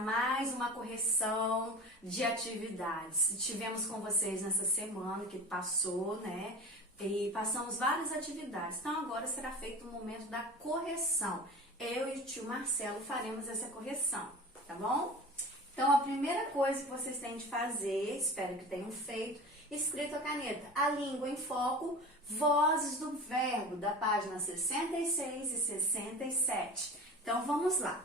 mais uma correção de atividades. Tivemos com vocês nessa semana que passou, né? E passamos várias atividades. Então agora será feito o momento da correção. Eu e o tio Marcelo faremos essa correção, tá bom? Então a primeira coisa que vocês têm de fazer, espero que tenham feito, escrito a caneta, a língua em foco, vozes do verbo, da página 66 e 67. Então vamos lá.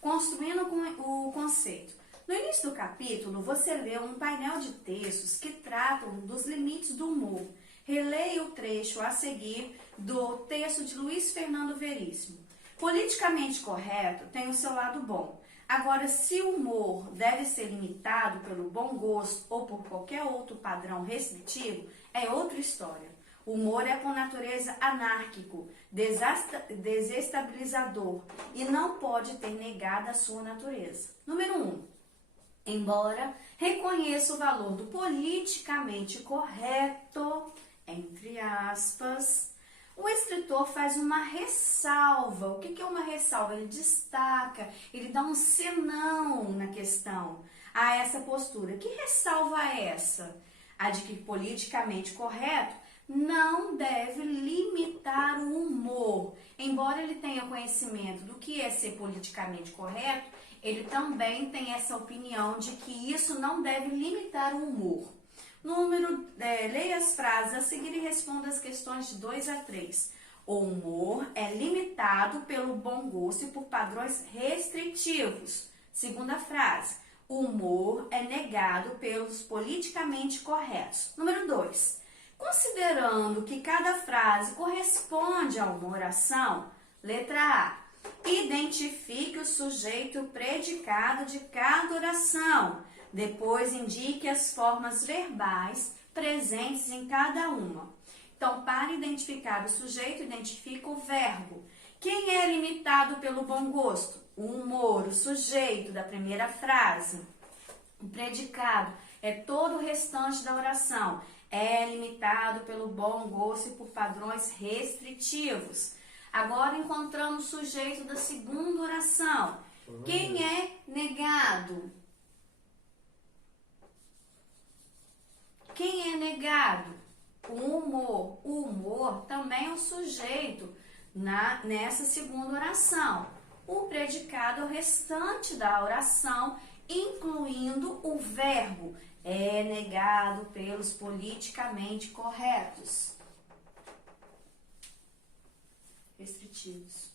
Construindo o conceito. No início do capítulo, você leu um painel de textos que tratam dos limites do humor. Releia o trecho a seguir do texto de Luiz Fernando Veríssimo. Politicamente correto tem o seu lado bom. Agora, se o humor deve ser limitado pelo bom gosto ou por qualquer outro padrão restritivo, é outra história. O humor é por natureza anárquico, desestabilizador e não pode ter negado a sua natureza. Número 1. Embora reconheça o valor do politicamente correto, entre aspas, o escritor faz uma ressalva. O que é uma ressalva? Ele destaca, ele dá um senão na questão a essa postura. Que ressalva é essa? A de que politicamente correto não deve limitar o humor. Embora ele tenha conhecimento do que é ser politicamente correto, ele também tem essa opinião de que isso não deve limitar o humor. Leia as frases a seguir e responda as questões de 2 a 3. O humor é limitado pelo bom gosto e por padrões restritivos. Segunda frase. O humor é negado pelos politicamente corretos. Número 2. Considerando que cada frase corresponde a uma oração, letra A. Identifique o sujeito e o predicado de cada oração. Depois, indique as formas verbais presentes em cada uma. Então, para identificar o sujeito, identifica o verbo. Quem é limitado pelo bom gosto? O humor, o sujeito da primeira frase. O predicado é todo o restante da oração. É limitado pelo bom gosto e por padrões restritivos. Agora encontramos o sujeito da segunda oração. Quem é negado? Quem é negado? O humor. O humor também é o sujeito nessa segunda oração. O predicado é o restante da oração, incluindo o verbo. É negado pelos politicamente corretos. Restritivos.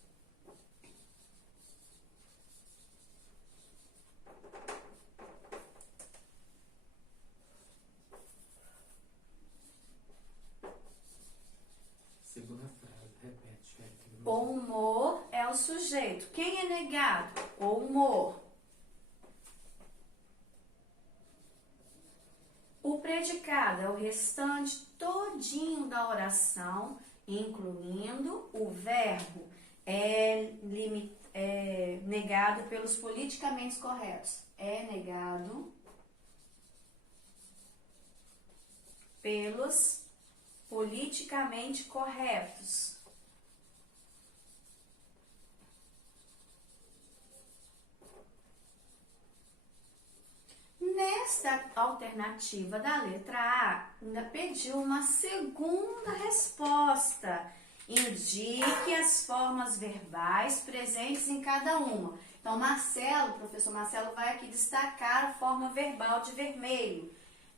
Segunda frase, repete. O humor é o sujeito. Quem é negado? O humor. O predicado é o restante todinho da oração, incluindo o verbo. É negado pelos politicamente corretos. É negado pelos politicamente corretos. Nesta alternativa da letra A, ainda pediu uma segunda resposta. Indique as formas verbais presentes em cada uma. Então, o professor Marcelo vai aqui destacar a forma verbal de vermelho.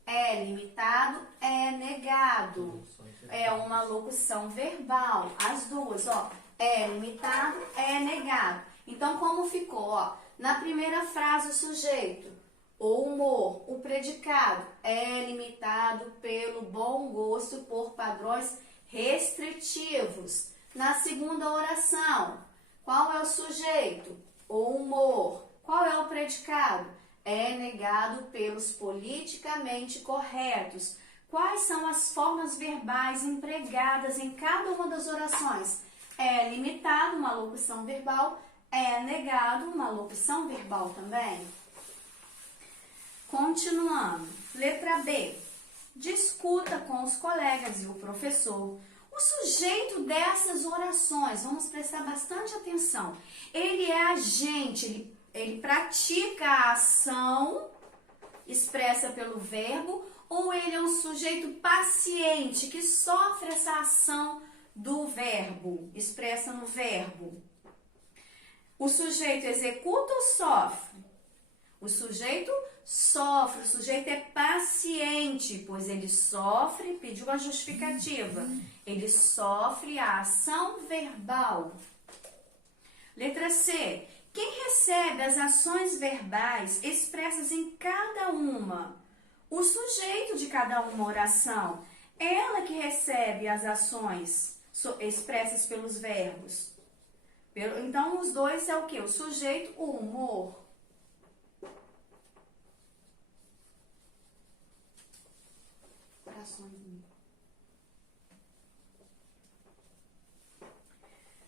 É limitado, é negado. É uma locução verbal. As duas, ó. É limitado, é negado. Então, como ficou, ó? Na primeira frase, o sujeito. O humor, o predicado, é limitado pelo bom gosto por padrões restritivos. Na segunda oração, qual é o sujeito? O humor. Qual é o predicado? É negado pelos politicamente corretos. Quais são as formas verbais empregadas em cada uma das orações? É limitado, uma locução verbal. É negado, uma locução verbal também. Continuando, letra B. Discuta com os colegas e o professor. O sujeito dessas orações, vamos prestar bastante atenção. Ele é agente, ele ele pratica a ação expressa pelo verbo, ou ele é um sujeito paciente que sofre essa ação do verbo, expressa no verbo? O sujeito executa ou sofre? O sujeito sofre, o sujeito é paciente, pois ele sofre, pediu a justificativa, ele sofre a ação verbal. Letra C. Quem recebe as ações verbais expressas em cada uma? O sujeito de cada uma oração. Ela que recebe as ações expressas pelos verbos. Então, os dois é o quê? O sujeito, o humor.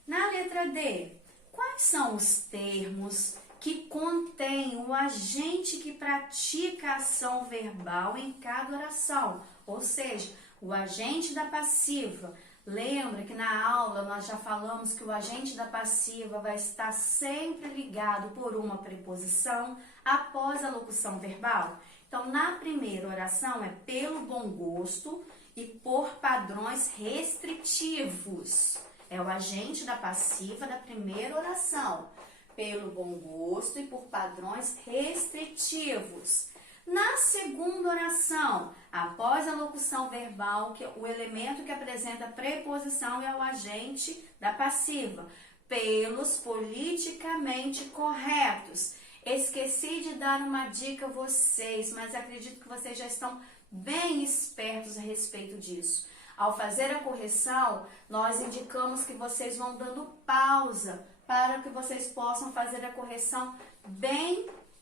Na letra D, quais são os termos que contêm o agente que pratica a ação verbal em cada oração? Ou seja, o agente da passiva. Lembra que na aula nós já falamos que o agente da passiva vai estar sempre ligado por uma preposição após a locução verbal? Então, na primeira oração é pelo bom gosto e por padrões restritivos. É o agente da passiva da primeira oração. Pelo bom gosto e por padrões restritivos. Na segunda oração, após a locução verbal, que o elemento que apresenta a preposição é o agente da passiva. Pelos politicamente corretos. Esqueci de dar uma dica a vocês, mas acredito que vocês já estão bem espertos a respeito disso. Ao fazer a correção, nós indicamos que vocês vão dando pausa para que vocês possam fazer a correção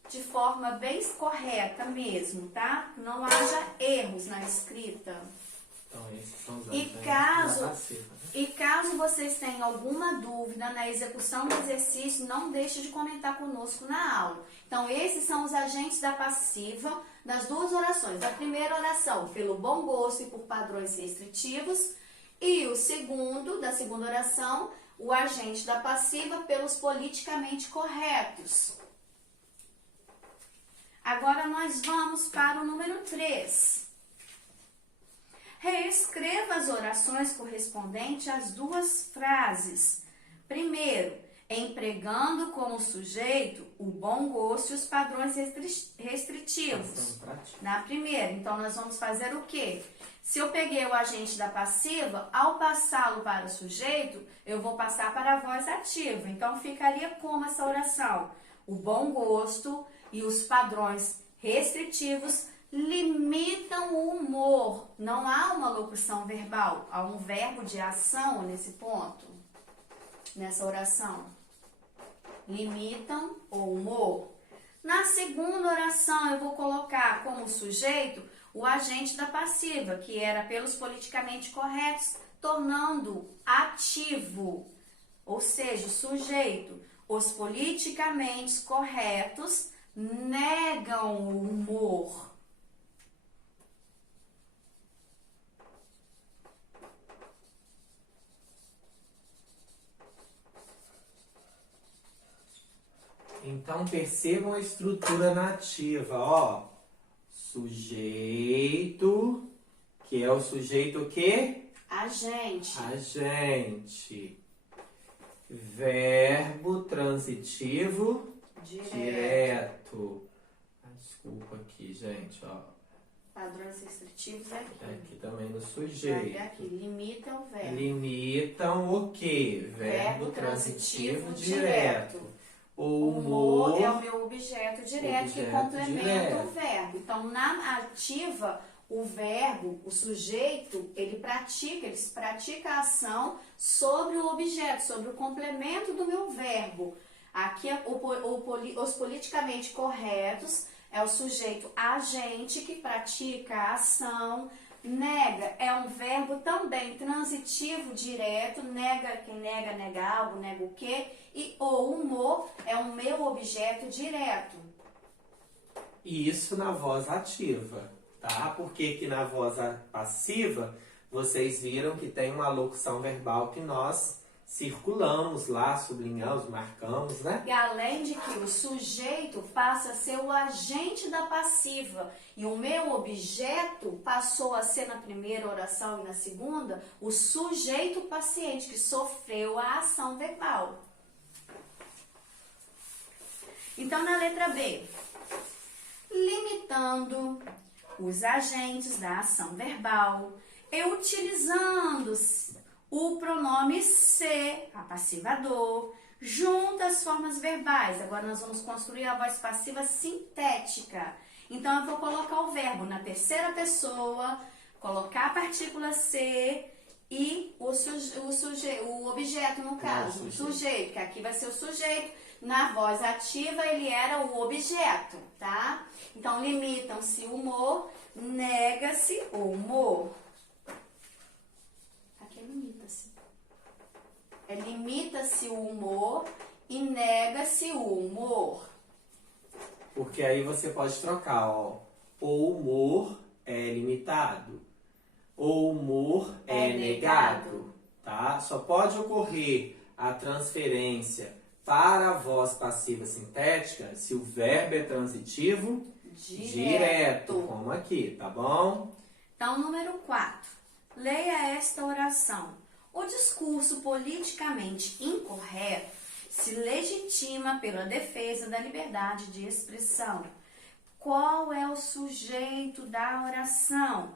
de forma bem correta mesmo, tá? Não haja erros na escrita. Então, esses são os E caso vocês tenham alguma dúvida na execução do exercício, não deixe de comentar conosco na aula. Então, esses são os agentes da passiva das duas orações. A primeira oração, pelo bom gosto e por padrões restritivos. E o segundo, da segunda oração, o agente da passiva pelos politicamente corretos. Agora, nós vamos para o número 3. Reescreva as orações correspondentes às duas frases. Primeiro, empregando como sujeito o bom gosto e os padrões restritivos. Na primeira, então nós vamos fazer o quê? Se eu peguei o agente da passiva, ao passá-lo para o sujeito, eu vou passar para a voz ativa. Então ficaria como essa oração? O bom gosto e os padrões restritivos limitam o humor. Não há uma locução verbal, há um verbo de ação nesse ponto, nessa oração. Limitam o humor. Na segunda oração, eu vou colocar como sujeito o agente da passiva, que era pelos politicamente corretos, tornando ativo, ou seja, o sujeito. Os politicamente corretos negam o humor. Então, percebam a estrutura nativa, ó. Sujeito, que é o sujeito o quê? Agente. Agente. Verbo transitivo direto. Desculpa aqui, gente, ó. Padrões restritivos é aqui. Aqui também no sujeito. Aqui, limitam o verbo. Limitam o quê? Verbo transitivo direto. O humor é o meu objeto direto que complementa o verbo. Então, na ativa, o verbo, o sujeito, ele pratica a ação sobre o objeto, sobre o complemento do meu verbo. Aqui, os politicamente corretos é o sujeito agente que pratica a ação. Nega é um verbo também transitivo direto, nega, quem nega, nega algo, nega o quê? E o humor é o meu objeto direto. Isso na voz ativa, tá? Porque que na voz passiva, vocês viram que tem uma locução verbal que nós circulamos lá, sublinhamos, marcamos, né? E além de que o sujeito passa a ser o agente da passiva e o meu objeto passou a ser na primeira oração e na segunda o sujeito paciente que sofreu a ação verbal. Então, na letra B, limitando os agentes da ação verbal e utilizando o pronome se, apassivador, junto às formas verbais. Agora nós vamos construir a voz passiva sintética. Então eu vou colocar o verbo na terceira pessoa, colocar a partícula se e o objeto, no caso, o sujeito, que aqui vai ser o sujeito. Na voz ativa ele era o objeto, tá? Então limitam-se o humor, nega-se o humor. Aqui é limita-se. Limita-se o humor e nega-se o humor. Porque aí você pode trocar, ó. O humor é limitado. O humor é negado, tá? Só pode ocorrer a transferência para a voz passiva sintética se o verbo é transitivo direto, como aqui, tá bom? Então, número 4. Leia esta oração. O discurso politicamente incorreto se legitima pela defesa da liberdade de expressão. Qual é o sujeito da oração?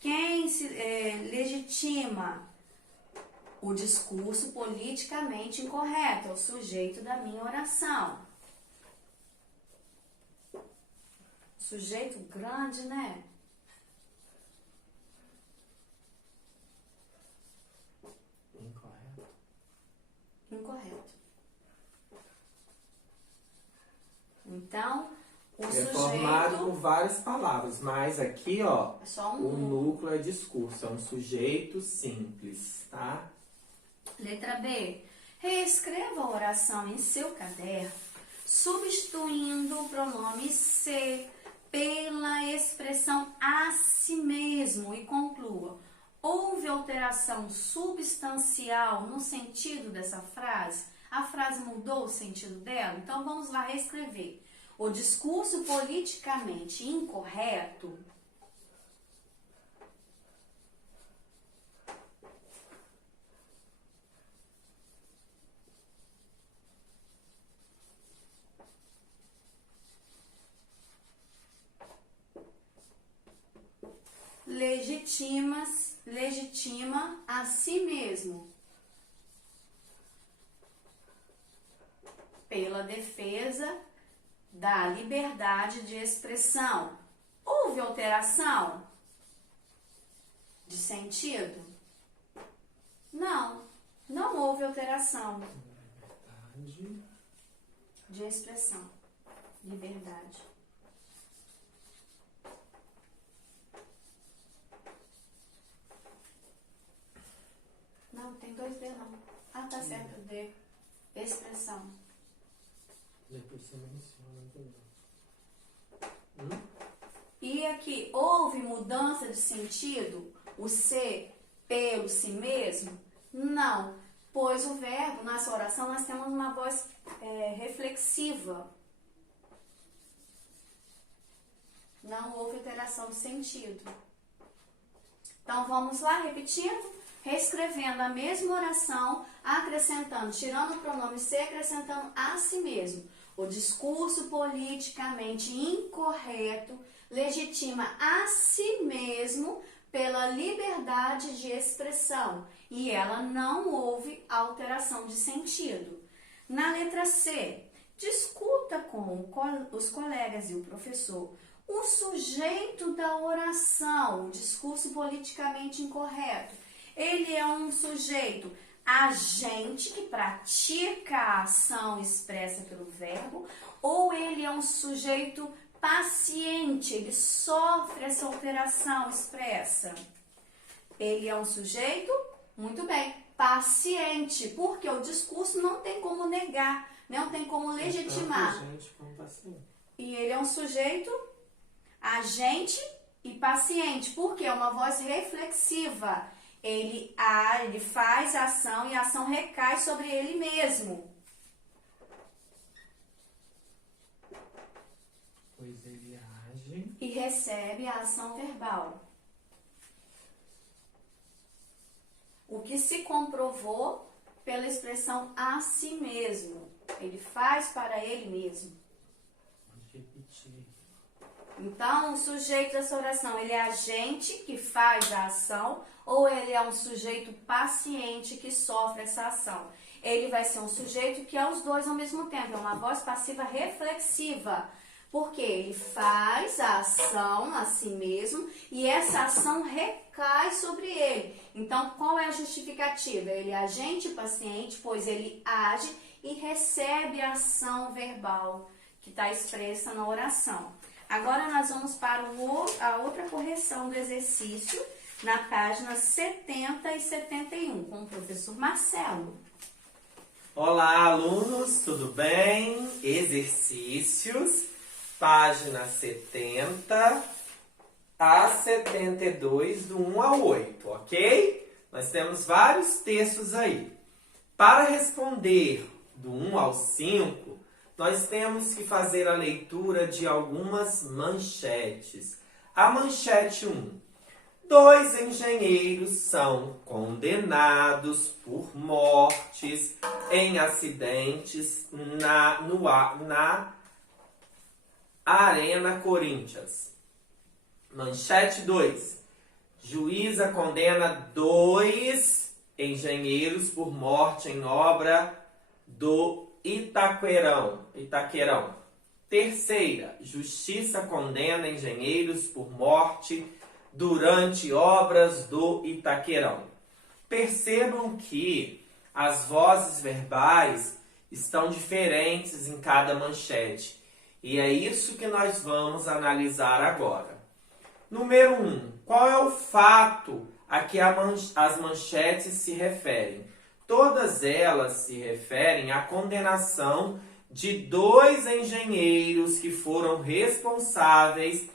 Quem se legitima? O discurso politicamente incorreto é o sujeito da minha oração. Sujeito grande, né? Incorreto. Então, o sujeito... formado por várias palavras, mas aqui, ó, é só o núcleo é discurso, é um sujeito simples, tá? Letra B. Reescreva a oração em seu caderno, substituindo o pronome se pela expressão a si mesmo e conclua. Houve alteração substancial no sentido dessa frase? A frase mudou o sentido dela? Então vamos lá reescrever. O discurso politicamente incorreto legitima a si mesmo pela defesa da liberdade de expressão. Houve alteração de sentido? Não, não houve alteração de expressão, liberdade. Não, tem 2D não. Ah, tá certo, D. Expressão. Depois você menciona, entendeu? E aqui, houve mudança de sentido? O ser pelo si mesmo? Não, pois o verbo, nessa oração, nós temos uma voz reflexiva. Não houve alteração de sentido. Então, vamos lá, repetindo. Reescrevendo a mesma oração, acrescentando, tirando o pronome se, acrescentando a si mesmo. O discurso politicamente incorreto legitima a si mesmo pela liberdade de expressão e ela não houve alteração de sentido. Na letra C, discuta com os colegas e o professor o sujeito da oração, o discurso politicamente incorreto. Ele é um sujeito agente que pratica a ação expressa pelo verbo, ou ele é um sujeito paciente, ele sofre essa alteração expressa? Ele é um sujeito, muito bem, paciente, porque o discurso não tem como negar, não tem como legitimar. E ele é um sujeito agente e paciente, porque é uma voz reflexiva. Ele faz a ação e a ação recai sobre ele mesmo. Pois ele age. E recebe a ação verbal. O que se comprovou pela expressão a si mesmo. Ele faz para ele mesmo. Pode repetir. Então, o sujeito dessa oração, ele é agente que faz a ação ou ele é um sujeito paciente que sofre essa ação? Ele vai ser um sujeito que é os dois ao mesmo tempo, é uma voz passiva reflexiva, porque ele faz a ação a si mesmo e essa ação recai sobre ele. Então, qual é a justificativa? Ele é agente paciente, pois ele age e recebe a ação verbal que está expressa na oração. Agora nós vamos para a outra correção do exercício, na página 70 e 71, com o professor Marcelo. Olá, alunos, tudo bem? Exercícios, página 70 a 72, do 1 ao 8, ok? Nós temos vários textos aí. Para responder do 1 ao 5, nós temos que fazer a leitura de algumas manchetes. A manchete 1. 2 engenheiros são condenados por mortes em acidentes na Arena Corinthians. Manchete 2. Juíza condena 2 engenheiros por morte em obra do Itaquerão. Terceira, justiça condena engenheiros por morte durante obras do Itaquerão. Percebam que as vozes verbais estão diferentes em cada manchete. E é isso que nós vamos analisar agora. Número 1. Qual é o fato a que as manchetes se referem? Todas elas se referem à condenação de 2 engenheiros que foram responsáveis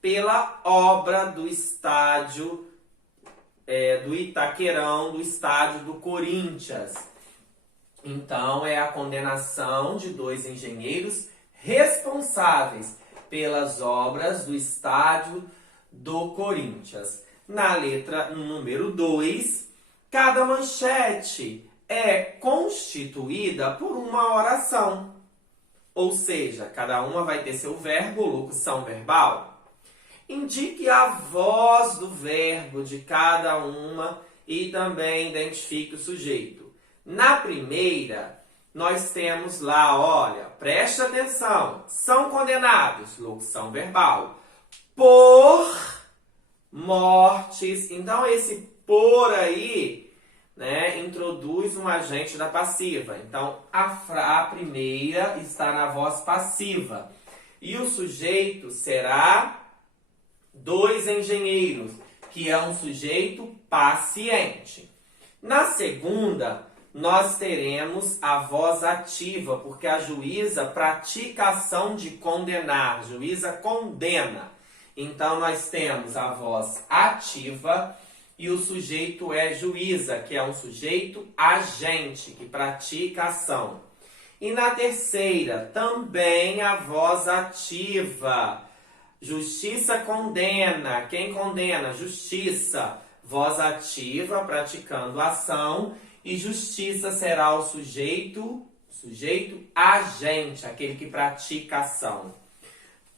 pela obra do estádio do Itaquerão, do estádio do Corinthians. Então, é a condenação de 2 engenheiros responsáveis pelas obras do estádio do Corinthians. Na letra número 2, cada manchete é constituída por uma oração. Ou seja, cada uma vai ter seu verbo ou locução verbal. Indique a voz do verbo de cada uma e também identifique o sujeito. Na primeira, nós temos lá, olha, preste atenção, são condenados, locução verbal, por mortes. Então, esse por aí, né, introduz um agente da passiva. Então, a primeira está na voz passiva. E o sujeito será 2 engenheiros, que é um sujeito paciente. Na segunda, nós teremos a voz ativa, porque a juíza pratica a ação de condenar. A juíza condena. Então, nós temos a voz ativa e o sujeito é juíza, que é um sujeito agente, que pratica a ação. E na terceira, também a voz ativa. Justiça condena. Quem condena? Justiça. Voz ativa, praticando a ação. E justiça será o sujeito agente, aquele que pratica a ação.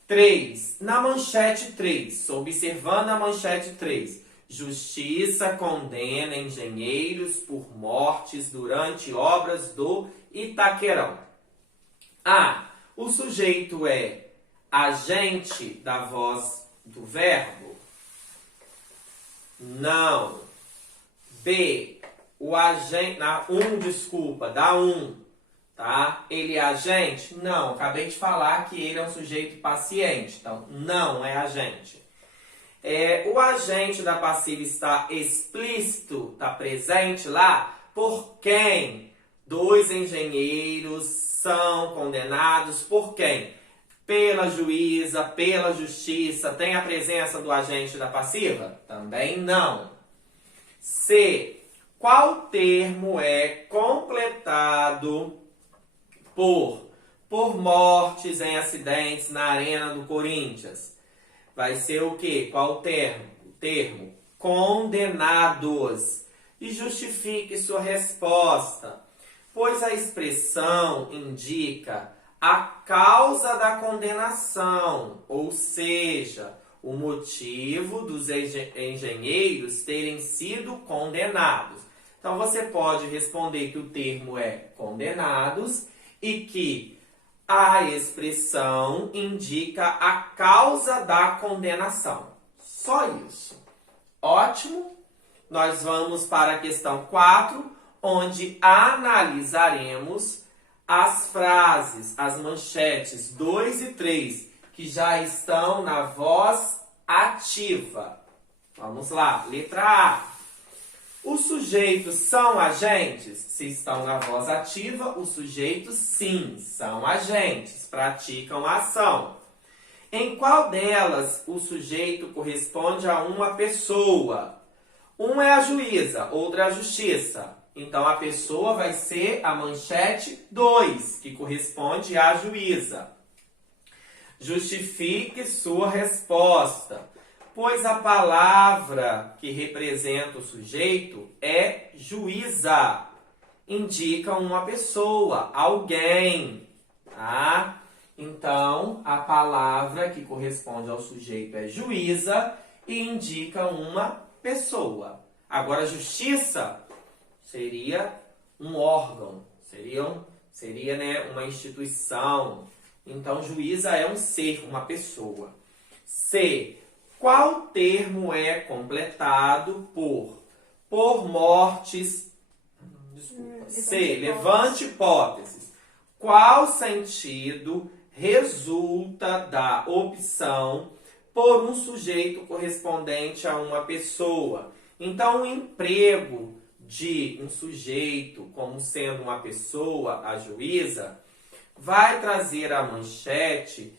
3. Na manchete 3, observando a manchete 3. Justiça condena engenheiros por mortes durante obras do Itaquerão. A. O sujeito é agente da voz do verbo? Não. B. O agente... dá um. Tá? Ele é agente? Não. Acabei de falar que ele é um sujeito paciente. Então, não é agente. O agente da passiva está explícito, está presente lá. Por quem? 2 engenheiros são condenados por quem? Pela juíza, pela justiça. Tem a presença do agente da passiva? Também não. C. Qual termo é completado por mortes em acidentes na Arena do Corinthians? Vai ser o quê? Qual termo? O termo condenados. E justifique sua resposta, pois a expressão indica a causa da condenação, ou seja, o motivo dos engenheiros terem sido condenados. Então, você pode responder que o termo é condenados e que a expressão indica a causa da condenação. Só isso. Ótimo. Nós vamos para a questão 4, onde analisaremos as frases, as manchetes 2 e 3, que já estão na voz ativa. Vamos lá, letra A. Os sujeitos são agentes? Se estão na voz ativa, os sujeitos sim, são agentes, praticam a ação. Em qual delas o sujeito corresponde a uma pessoa? Uma é a juíza, outra é a justiça. Então, a pessoa vai ser a manchete 2, que corresponde à juíza. Justifique sua resposta, pois a palavra que representa o sujeito é juíza. Indica uma pessoa, alguém, tá? Então, a palavra que corresponde ao sujeito é juíza e indica uma pessoa. Agora, justiça seria um órgão, seria né, uma instituição. Então, juíza é um ser, uma pessoa. C. Qual termo é completado por mortes? Desculpa. C. Levante hipóteses. Qual sentido resulta da opção por um sujeito correspondente a uma pessoa? Então, o emprego de um sujeito como sendo uma pessoa, a juíza, vai trazer à manchete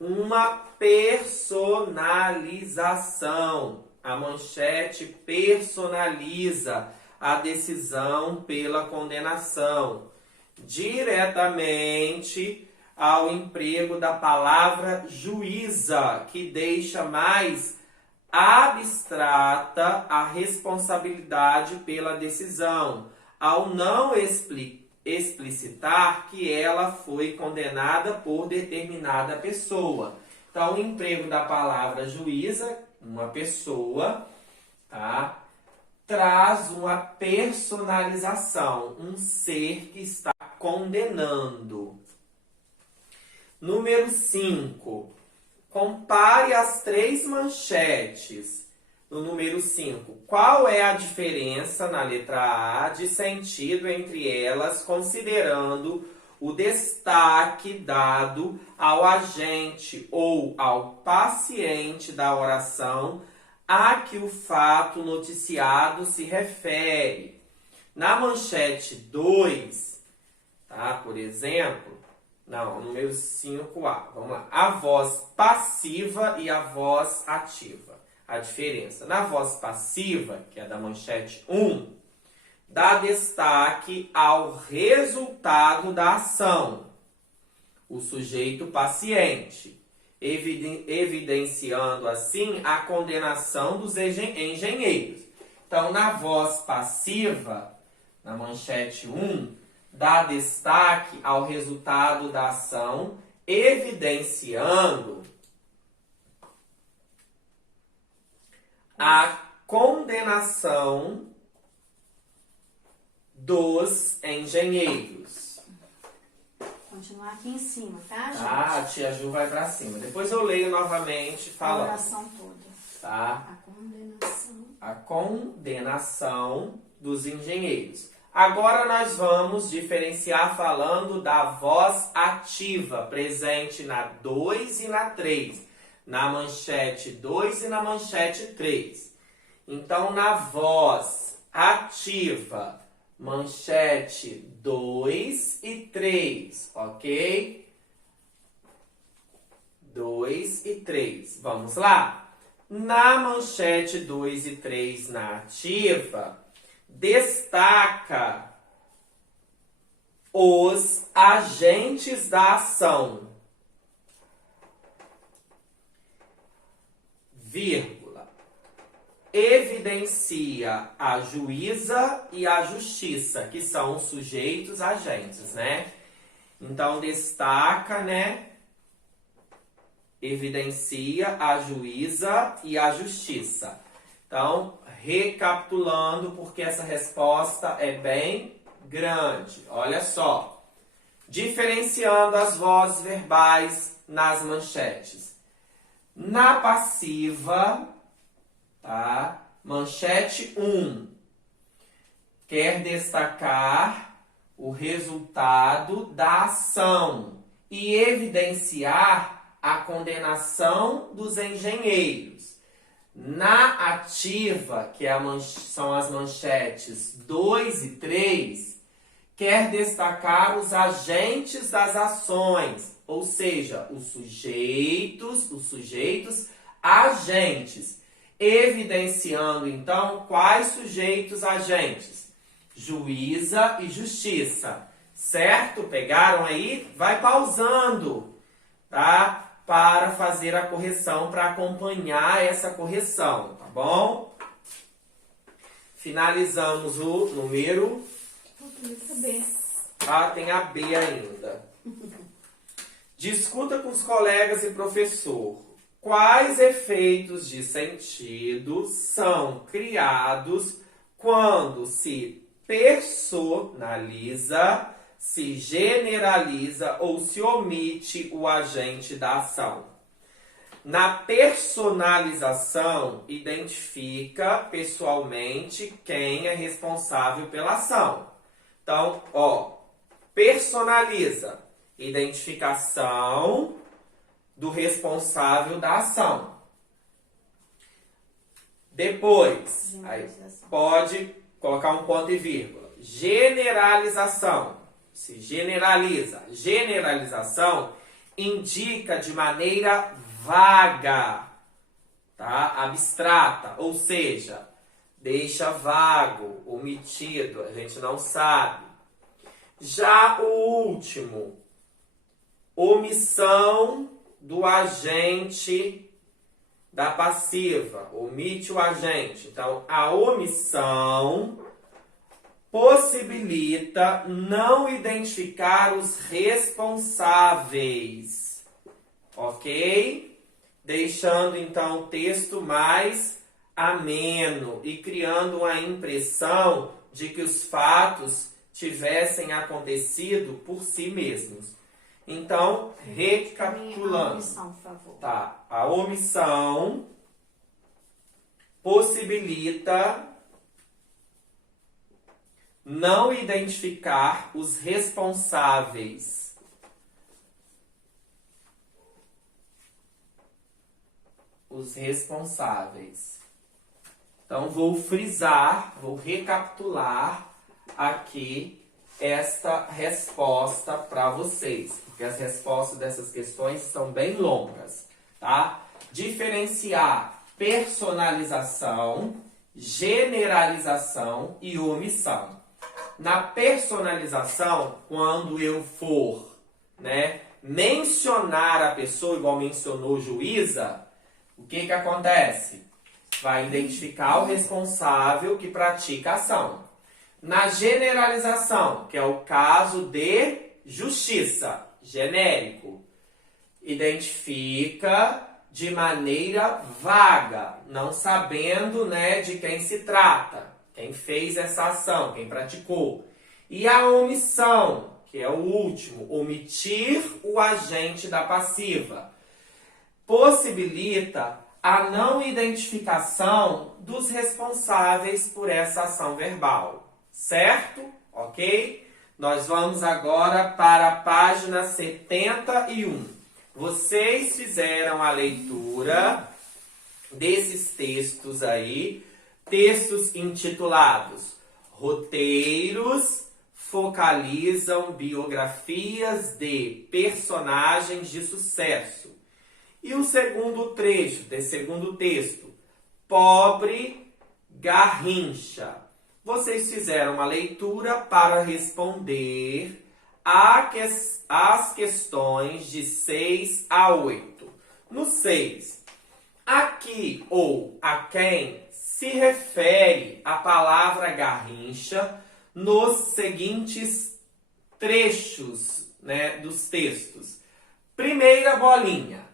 uma personalização. A manchete personaliza a decisão pela condenação, diretamente ao emprego da palavra juíza, que deixa mais abstrata a responsabilidade pela decisão, ao não explicitar que ela foi condenada por determinada pessoa. Então, o emprego da palavra juíza, uma pessoa, tá, traz uma personalização, um ser que está condenando. Número 5. Compare as 3 manchetes. No número 5, qual é a diferença na letra A de sentido entre elas, considerando o destaque dado ao agente ou ao paciente da oração a que o fato noticiado se refere? Na manchete 2, tá, por exemplo, não, número 5A, vamos lá. A voz passiva e a voz ativa. A diferença. Na voz passiva, que é da manchete 1, dá destaque ao resultado da ação, o sujeito paciente, evidenciando assim a condenação dos engenheiros. Então, na voz passiva, na manchete 1, dá destaque ao resultado da ação, evidenciando a condenação dos engenheiros. Continuar aqui em cima, tá, gente? Tá, a tia Ju vai pra cima. Depois eu leio novamente A falando. oração toda. Tá? A condenação. A condenação dos engenheiros. Agora nós vamos diferenciar falando da voz ativa, presente na 2 e na 3. Na manchete 2 e na manchete 3. Então, na voz ativa, manchete 2 e 3, ok? 2 e 3. Vamos lá? Na manchete 2 e 3 na ativa, destaca os agentes da ação, vírgula, evidencia a juíza e a justiça, que são os sujeitos agentes, né? Então, destaca, né? Evidencia a juíza e a justiça. Então, recapitulando, porque essa resposta é bem grande. Olha só. Diferenciando as vozes verbais nas manchetes. Na passiva, tá? Manchete 1. Quer destacar o resultado da ação e evidenciar a condenação dos engenheiros. Na ativa, que são as manchetes 2 e 3, quer destacar os agentes das ações, ou seja, os sujeitos agentes, evidenciando então quais sujeitos agentes? Juíza e justiça, certo? Pegaram aí? Vai pausando, tá? Para fazer a correção, para acompanhar essa correção, tá bom? Finalizamos o número. Ah, tem a B ainda. Discuta com os colegas e professor. Quais efeitos de sentido são criados quando se personaliza, se generaliza ou se omite o agente da ação? Na personalização, identifica pessoalmente quem é responsável pela ação. Então, personaliza, identificação do responsável da ação. Depois, aí pode colocar um ponto e vírgula. Generalização. Se generaliza. Generalização indica de maneira vaga, tá? Abstrata, ou seja, deixa vago, omitido, a gente não sabe. Já o último, omissão do agente da passiva, omite o agente. Então, a omissão possibilita não identificar os responsáveis, ok? Deixando então o texto mais ameno e criando a impressão de que os fatos tivessem acontecido por si mesmos. Então, recapitulando, omissão, por favor. Tá? A omissão possibilita não identificar os responsáveis. Os responsáveis. Então, vou frisar, vou recapitular aqui esta resposta para vocês, porque as respostas dessas questões são bem longas, tá? Diferenciar personalização, generalização e omissão. Na personalização, quando eu for, né, mencionar a pessoa, igual mencionou juíza, o que acontece? Vai identificar o responsável que pratica a ação. Na generalização, que é o caso de justiça, genérico, identifica de maneira vaga, não sabendo, né, de quem se trata, quem fez essa ação, quem praticou. E a omissão, que é o último, omitir o agente da passiva, possibilita a não identificação dos responsáveis por essa ação verbal. Certo? Ok? Nós vamos agora para a página 71. Vocês fizeram a leitura desses textos aí, textos intitulados Roteiros focalizam biografias de personagens de sucesso. E o segundo trecho, desse segundo texto, pobre Garrincha. Vocês fizeram uma leitura para responder as questões de 6 a 8. No 6, aqui ou a quem se refere a palavra Garrincha nos seguintes trechos, né, dos textos. Primeira bolinha.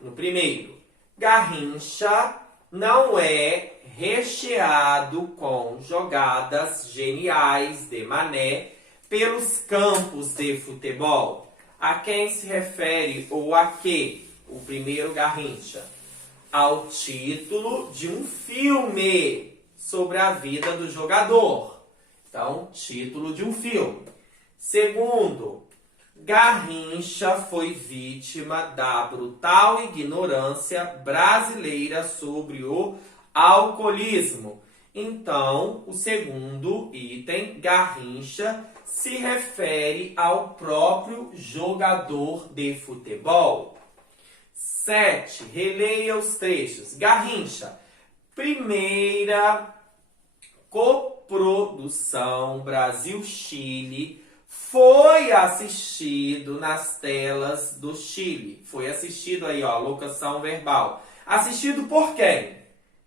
No primeiro, Garrincha não é recheado com jogadas geniais de Mané pelos campos de futebol. A quem se refere ou a que? O primeiro Garrincha. Ao título de um filme sobre a vida do jogador. Então, título de um filme. Segundo, Garrincha foi vítima da brutal ignorância brasileira sobre o alcoolismo. Então, o segundo item, Garrincha, se refere ao próprio jogador de futebol. 7. Releia os trechos. Garrincha, primeira coprodução Brasil-Chile, foi assistido nas telas do Chile. Foi assistido aí, ó, locação verbal. Assistido por quem?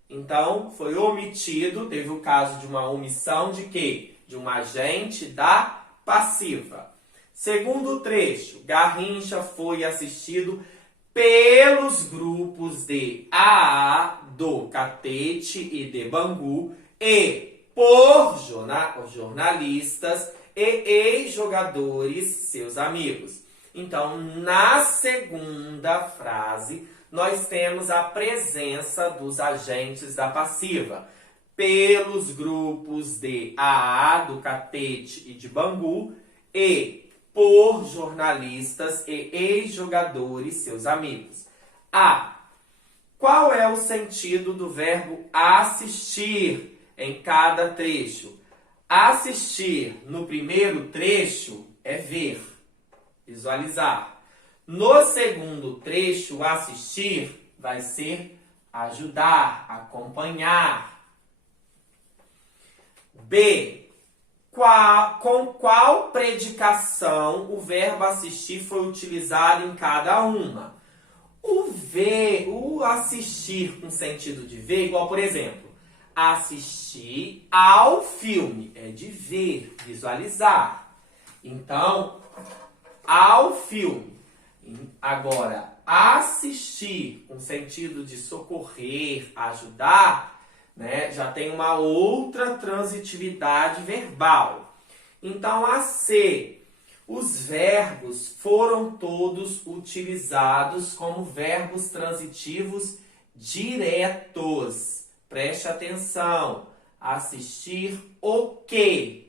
Então, foi omitido, teve o caso de uma omissão de quê? De um agente da passiva. Segundo trecho, Garrincha foi assistido pelos grupos de AA, do Catete e de Bangu e por jornalistas e ex-jogadores, seus amigos. Então, na segunda frase, nós temos a presença dos agentes da passiva. Pelos grupos de AA, do Catete e de Bangu, e por jornalistas e ex-jogadores, seus amigos. A. Qual é o sentido do verbo assistir em cada trecho? Assistir no primeiro trecho é ver, visualizar. No segundo trecho, assistir vai ser ajudar, acompanhar. B. Com qual predicação o verbo assistir foi utilizado em cada uma? O assistir com sentido de ver, igual, por exemplo, assistir ao filme, é de ver, visualizar. Então, ao filme. Agora, assistir com sentido de socorrer, ajudar, né, já tem uma outra transitividade verbal. Então, a C, os verbos foram todos utilizados como verbos transitivos diretos. Preste atenção. Assistir o quê?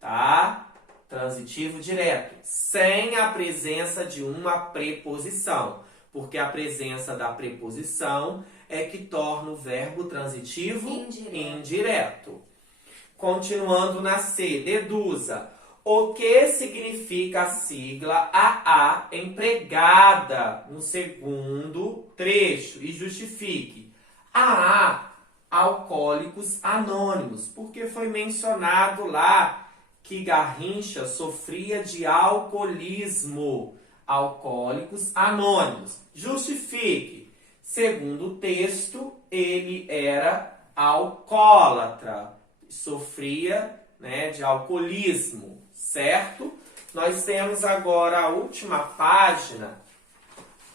Tá? Transitivo direto. Sem a presença de uma preposição. Porque a presença da preposição é que torna o verbo transitivo indireto. Continuando na C, deduza. O que significa a sigla AA empregada no segundo trecho? E justifique. AA, Alcoólicos Anônimos, porque foi mencionado lá que Garrincha sofria de alcoolismo. Alcoólicos Anônimos. Justifique. Segundo o texto, ele era alcoólatra, sofria, né, de alcoolismo, certo? Nós temos agora a última página,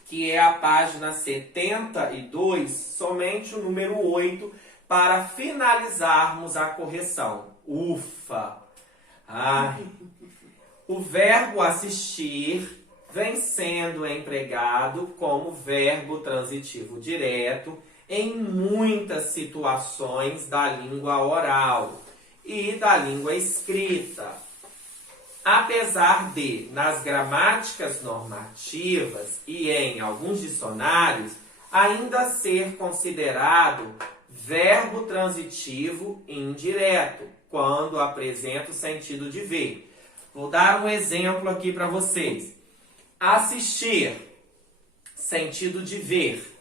que é a página 72, somente o número 8, para finalizarmos a correção. Ufa! Ai. O verbo assistir vem sendo empregado como verbo transitivo direto em muitas situações da língua oral e da língua escrita. Apesar de, nas gramáticas normativas e em alguns dicionários, ainda ser considerado verbo transitivo indireto, quando apresenta o sentido de ver. Vou dar um exemplo aqui para vocês. Assistir. Sentido de ver.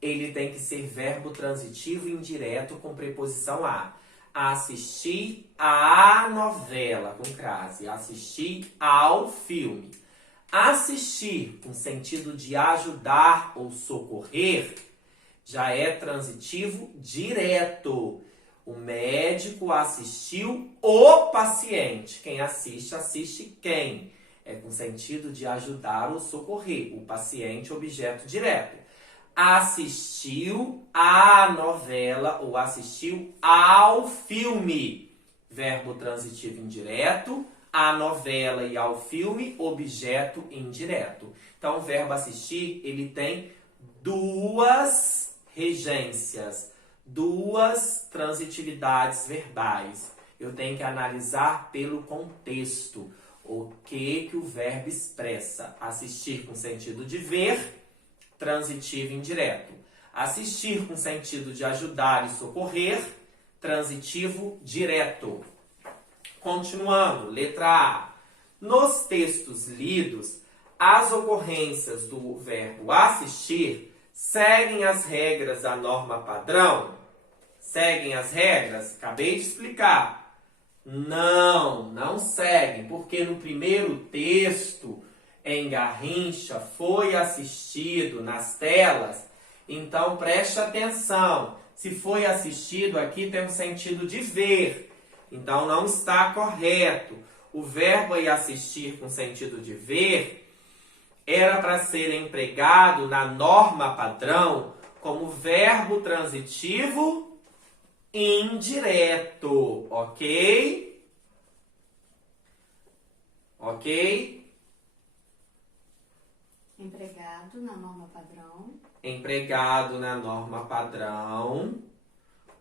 Ele tem que ser verbo transitivo indireto com preposição a. Assistir à novela, com crase. Assistir ao filme. Assistir, com sentido de ajudar ou socorrer, já é transitivo direto. O médico assistiu o paciente. Quem assiste, assiste quem? É com sentido de ajudar ou socorrer. O paciente, objeto direto. Assistiu à novela ou assistiu ao filme. Verbo transitivo indireto. A novela e ao filme, objeto indireto. Então, o verbo assistir, ele tem duas regências, duas transitividades verbais. Eu tenho que analisar pelo contexto o que o verbo expressa. Assistir com sentido de ver, transitivo indireto. Assistir com sentido de ajudar e socorrer, transitivo direto. Continuando, letra A. Nos textos lidos, as ocorrências do verbo assistir seguem as regras da norma padrão? Seguem as regras? Acabei de explicar. Não seguem, porque no primeiro texto, em Garrincha, foi assistido nas telas. Então, preste atenção. Se foi assistido, aqui tem um sentido de ver. Então, não está correto. O verbo aí assistir com sentido de ver era para ser empregado na norma padrão como verbo transitivo indireto, ok? Ok? Empregado na norma padrão. Empregado na norma padrão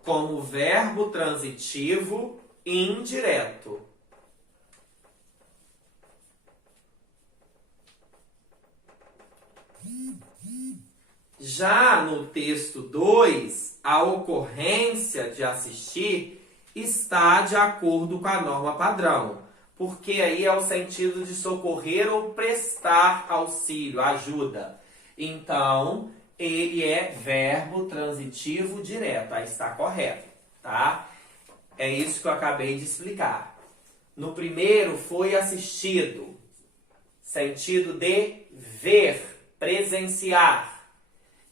como verbo transitivo indireto. Já no texto 2, a ocorrência de assistir está de acordo com a norma padrão, porque aí é o sentido de socorrer ou prestar auxílio, ajuda. Então, ele é verbo transitivo direto, aí está correto, tá? É isso que eu acabei de explicar. No primeiro, foi assistido, sentido de ver, presenciar.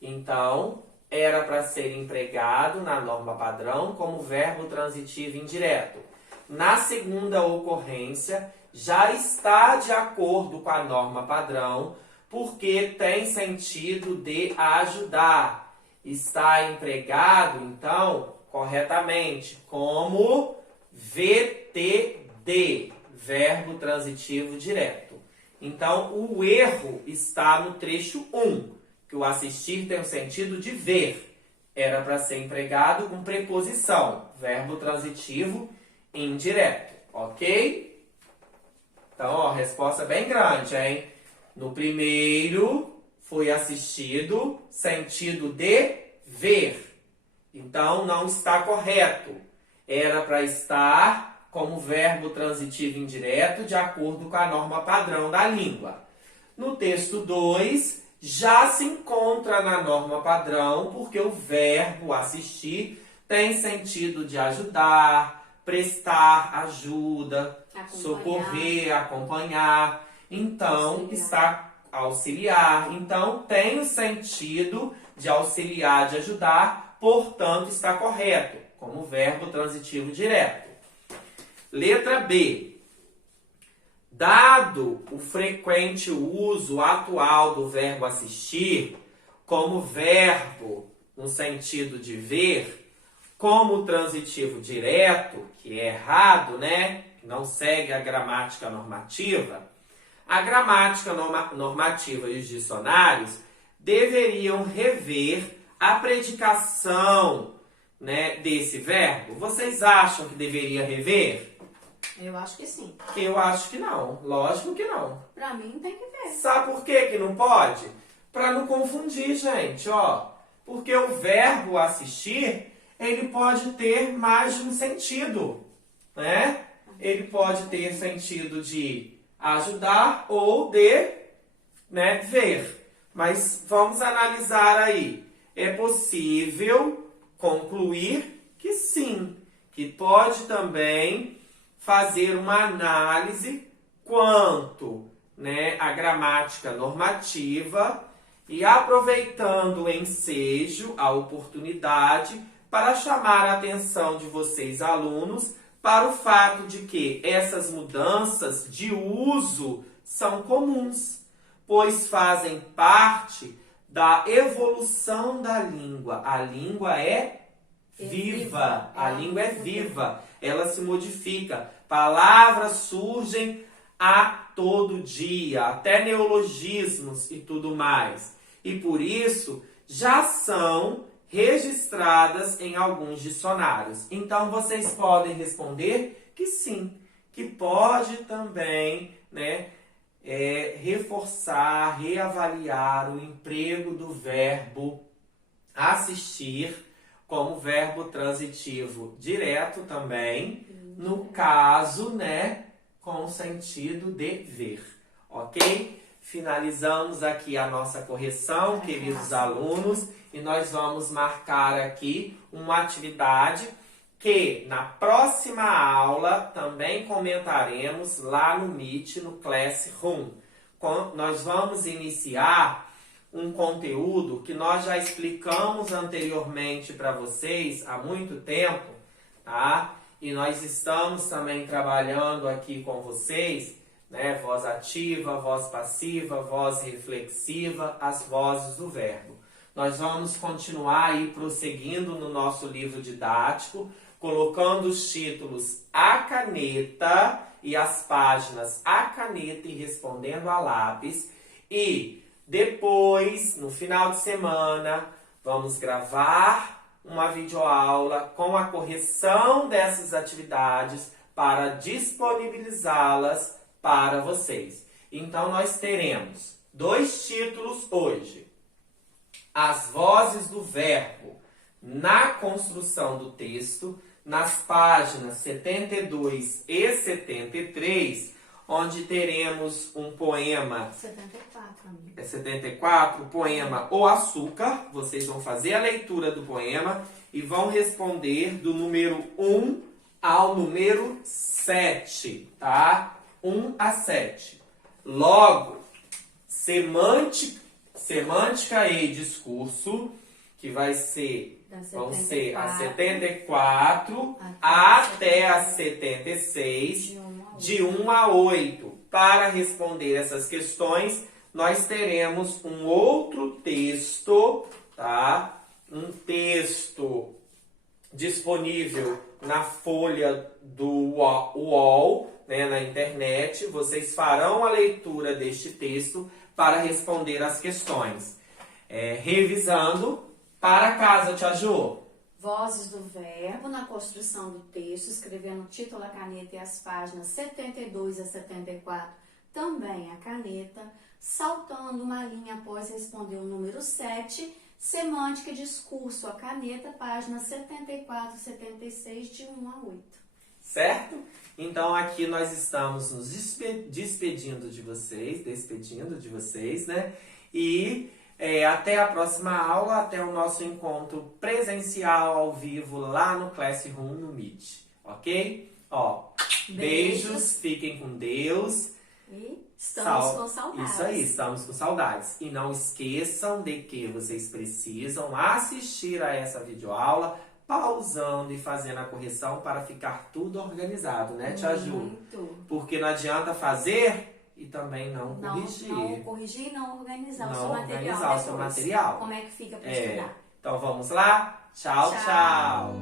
Então, era para ser empregado na norma padrão como verbo transitivo indireto. Na segunda ocorrência, já está de acordo com a norma padrão, porque tem sentido de ajudar. Está empregado, então, corretamente, como VTD, verbo transitivo direto. Então, o erro está no trecho 1, que o assistir tem o sentido de ver. Era para ser empregado com preposição, verbo transitivo indireto, ok? Então, ó, resposta bem grande, hein? No primeiro, foi assistido, sentido de ver. Então, não está correto. Era para estar como verbo transitivo indireto, de acordo com a norma padrão da língua. No texto 2, já se encontra na norma padrão, porque o verbo assistir tem sentido de ajudar, prestar ajuda, socorrer, acompanhar. Então, está auxiliar. Então, tem o sentido de auxiliar, de ajudar, portanto, está correto, como verbo transitivo direto. Letra B. Dado o frequente uso atual do verbo assistir como verbo no sentido de ver, como transitivo direto, que é errado, né? Não segue a gramática normativa, a gramática normativa e os dicionários deveriam rever a predicação, né, desse verbo. Vocês acham que deveria rever? Eu acho que sim. Eu acho que não. Lógico que não. Pra mim tem que ver. Sabe por que não pode? Para não confundir, gente, ó. Porque o verbo assistir, ele pode ter mais de um sentido, né? Ele pode ter sentido de ajudar ou de, né, ver. Mas vamos analisar aí. É possível concluir que sim, que pode também fazer uma análise quanto, né, à gramática normativa e aproveitando o ensejo, a oportunidade, para chamar a atenção de vocês, alunos, para o fato de que essas mudanças de uso são comuns, pois fazem parte da evolução da língua. A língua é viva, a língua é viva, ela se modifica, palavras surgem a todo dia, até neologismos e tudo mais. E por isso já são registradas em alguns dicionários. Então vocês podem responder que sim, que pode também, né, reforçar, reavaliar o emprego do verbo assistir como verbo transitivo direto também, no caso, né, com sentido de ver, ok? Finalizamos aqui a nossa correção, queridos alunos, e nós vamos marcar aqui uma atividade que na próxima aula também comentaremos lá no Meet, no Classroom. Nós vamos iniciar um conteúdo que nós já explicamos anteriormente para vocês há muito tempo, tá? E nós estamos também trabalhando aqui com vocês, né? Voz ativa, voz passiva, voz reflexiva, as vozes do verbo. Nós vamos continuar aí prosseguindo no nosso livro didático, colocando os títulos à caneta e as páginas à caneta e respondendo a lápis. E depois, no final de semana, vamos gravar uma videoaula com a correção dessas atividades para disponibilizá-las para vocês. Então, nós teremos 2 títulos hoje. As vozes do verbo na construção do texto, nas páginas 72 e 73, onde teremos um poema... 74, amigo. É 74, o poema O Açúcar. Vocês vão fazer a leitura do poema e vão responder do número 1 ao número 7, tá? 1 a 7. Logo, semântica e discurso, que vão ser a 74 até a 76, de 1 a 8. Para responder essas questões, nós teremos um outro texto, tá? Um texto disponível na folha do UOL, né, na internet. Vocês farão a leitura deste texto para responder as questões. Revisando, para casa, Tia Ju. Vozes do verbo na construção do texto, escrevendo o título à caneta e as páginas 72 a 74, também a caneta, saltando uma linha após responder o número 7, semântica e discurso à caneta, páginas 74 e 76, de 1 a 8. Certo? Então aqui nós estamos nos despedindo de vocês, né? E até a próxima aula, até o nosso encontro presencial ao vivo lá no Classroom, no Meet, ok? Beijos, fiquem com Deus. E estamos com saudades. Isso aí, estamos com saudades. E não esqueçam de que vocês precisam assistir a essa videoaula, pausando e fazendo a correção para ficar tudo organizado, né, Tia Ju? Muito. Porque não adianta fazer e também não corrigir. Não corrigir e não organizar o seu material. Organizar o seu material. Como é que fica para estudar? Então vamos lá? Tchau, tchau.